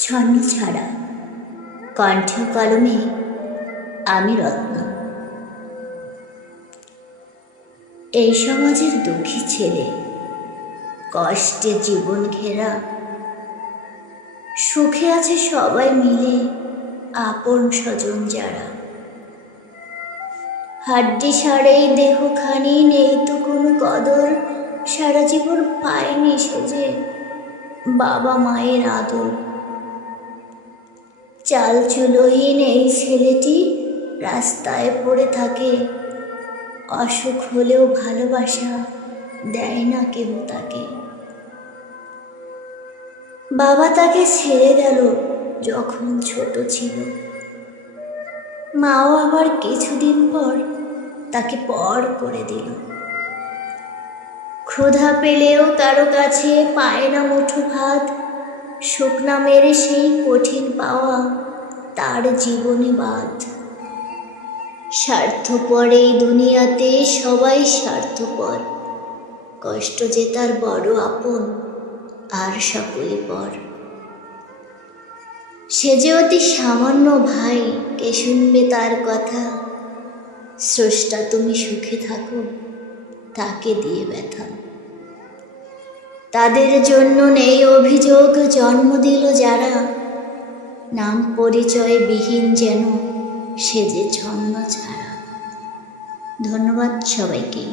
ছন্ন ছাড়া কণ্ঠ কলমে আমি রত্ন। এই সমাজের দুঃখী ছেলে, কষ্টে জীবন ঘেরা, সুখে আছে সবাই মিলে আপন স্বজন যারা। হাড্ডি সারেই দেহখানি, নেই তো কোনো কদর, সারা জীবন পায়নি সে যে বাবা মায়ের আদর। চাল চুলোহীন এই ছেলেটি রাস্তায় পড়ে থাকে, অসুখ হলেও ভালোবাসা দেয় না কেউ তাকে। বাবা তাকে ছেড়ে গেল যখন ছোট ছিল, মাও আবার কিছুদিন পর তাকে পর করে দিল। ক্ষুধা পেলেও কারো কাছে পায় না মুঠো ভাত, সুখ নামের সেই কঠিন পাওয়া তার জীবনে বাদ। স্বার্থপর এই দুনিয়াতে সবাই স্বার্থপর, কষ্ট যে তার বড় আপন আর সকলে পর। সে যে অতি সামান্য ভাই, কে শুনবে তার কথা? স্রষ্টা তুমি সুখে থাকো, তাকে দিয়ে ব্যথা। তাদের জন্য নেই অভিযোগ, জন্ম দিল যারা, নাম পরিচয় বিহীন যেন সে যে ছন্ন ছাড়া। ধন্যবাদ সবাইকে।